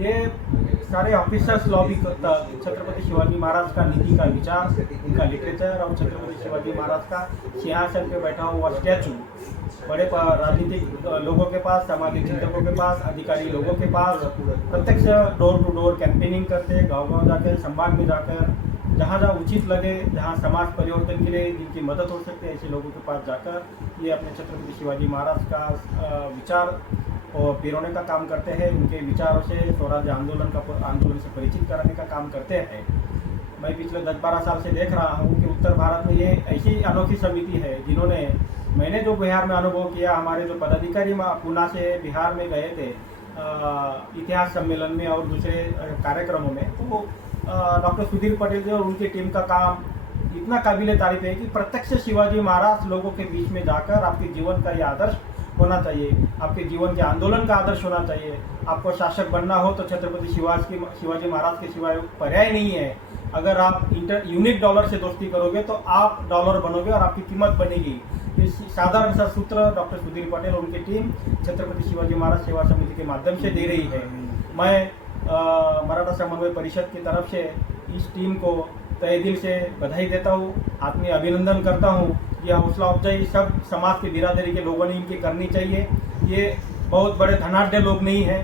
ये सारे officers lobby Chhatrapati Shivaji Maharaj का नीति का विचार, उनका लिटरेचर और छत्रपति शिवाजी महाराज का सिंहासन पे बैठा हुआ स्टैचू बड़े राजनीतिक लोगों के पास, सामाजिक चिंतकों के पास, अधिकारी लोगों के पास प्रत्यक्ष डोर टू डोर कैंपेनिंग करते, गांव-गांव जाकर, संभाग में जाकर, जहाँ जहाँ उचित लगे, जहाँ समाज परिवर्तन के लिए जिनकी मदद हो सकती है, ऐसे लोगों के पास जाकर ये अपने छत्रपति शिवाजी महाराज का विचार और पिरोने का काम करते हैं। उनके विचारों से स्वराज्य आंदोलन से परिचित कराने का काम करते हैं। मैं पिछले 10-12 साल से देख रहा हूँ कि उत्तर भारत में ये ऐसी अनोखी समिति है जिन्होंने, मैंने जो बिहार में अनुभव किया, हमारे जो पदाधिकारी पूना से बिहार में गए थे इतिहास सम्मेलन में और दूसरे कार्यक्रमों में, तो डॉक्टर सुधीर पटेल जी और उनकी टीम का काम इतना काबिले तारीफ है कि प्रत्यक्ष शिवाजी महाराज लोगों के बीच में जाकर आपके जीवन का ये आदर्श होना चाहिए, आपके जीवन के आंदोलन का आदर्श होना चाहिए। आपको शासक बनना हो तो छत्रपति शिवाजी महाराज के सिवाय पर्याय नहीं है। अगर आप यूनिट डॉलर से दोस्ती करोगे तो आप डॉलर बनोगे और आपकी कीमत बनेगी। इस साधारण सा सूत्र डॉक्टर सुधीर पटेल और उनकी टीम छत्रपति शिवाजी महाराज सेवा समिति के माध्यम से दे रही है। मैं मराठा समन्वय परिषद की तरफ से इस टीम को तहे दिल से बधाई देता हूँ, आत्मीय अभिनंदन करता हूँ। यह हौसला अफजाई सब समाज के बिरादरी के लोगों ने इनकी करनी चाहिए। ये बहुत बड़े धनाढ्य लोग नहीं हैं।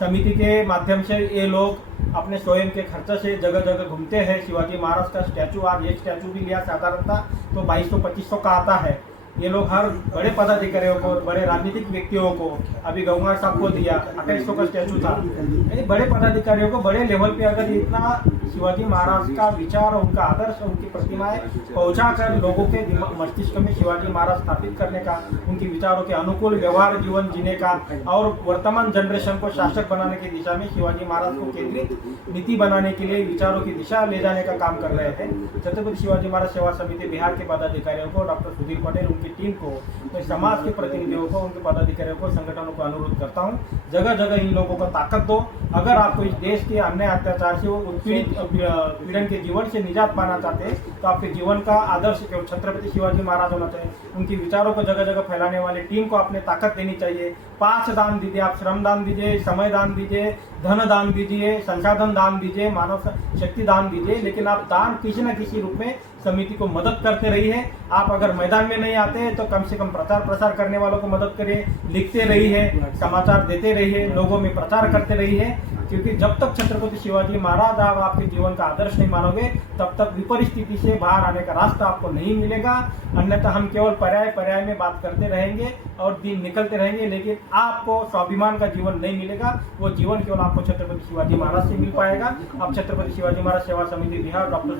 समिति के माध्यम से ये लोग अपने स्वयं के खर्चे से जगह जगह घूमते हैं। शिवाजी महाराज का स्टैचू, आज एक स्टैचू भी लिया साधारण था तो 2200-2500 का आता है। ये लोग हर बड़े पदाधिकारियों को, बड़े राजनीतिक व्यक्तियों को, अभी गंगवार साहब को दिया 2800 का स्टैचू था। यानी बड़े पदाधिकारियों को बड़े लेवल पे अगर इतना शिवाजी महाराज का विचार और उनका आदर्श और उनकी प्रतिमाएं पहुंचाकर लोगों के मस्तिष्क में शिवाजी महाराज स्थापित करने का, उनके विचारों के अनुकूल व्यवहार जीवन जीने का और वर्तमान जनरेशन को शासक बनाने की दिशा में शिवाजी महाराज को केंद्रित नीति बनाने के लिए विचारों की दिशा ले जाने का काम कर रहे हैं। छत्रपति शिवाजी महाराज सेवा समिति बिहार के पदाधिकारियों को, डॉक्टर सुधीर पटेल, उनकी टीम को, मैं समाज के प्रतिनिधियों को, उनके पदाधिकारियों को, संगठनों को अनुरोध करता हूँ, जगह जगह इन लोगों को ताकत दो। अगर आपको इस देश के अन्य अत्याचार से, उत्पीड़ित पीड़न के जीवन से निजात पाना चाहते हैं तो आपके जीवन का आदर्श केवल छत्रपति शिवाजी महाराज होना चाहिए। उनकी विचारों को जगह जगह फैलाने वाली टीम को अपने ताकत देनी चाहिए। 5 दान दीजिए, आप श्रम दान दीजिए, समय दान दीजिए, धन दान दीजिए, संसाधन दान दीजिए, मानव शक्ति दान दीजिए, लेकिन आप दान किसी न किसी रूप में समिति को मदद करते रहिए। आप अगर मैदान में नहीं आते तो कम से कम प्रचार प्रसार करने वालों को मदद करिए, लिखते रहिए, समाचार देते रहिए, लोगों में प्रचार करते रहिए। क्योंकि जब तक छत्रपति शिवाजी महाराज आप आपके जीवन का आदर्श नहीं मानोगे तब तक विपरीत स्थिति से बाहर आने का रास्ता आपको नहीं मिलेगा। अन्यथा हम केवल पर्याय में बात करते रहेंगे और दिन निकलते रहेंगे, लेकिन आपको स्वाभिमान का जीवन नहीं मिलेगा। वो जीवन केवल आपको छत्रपति शिवाजी महाराज से मिल पाएगा। अब छत्रपति शिवाजी महाराज सेवा समिति बिहार डॉक्टर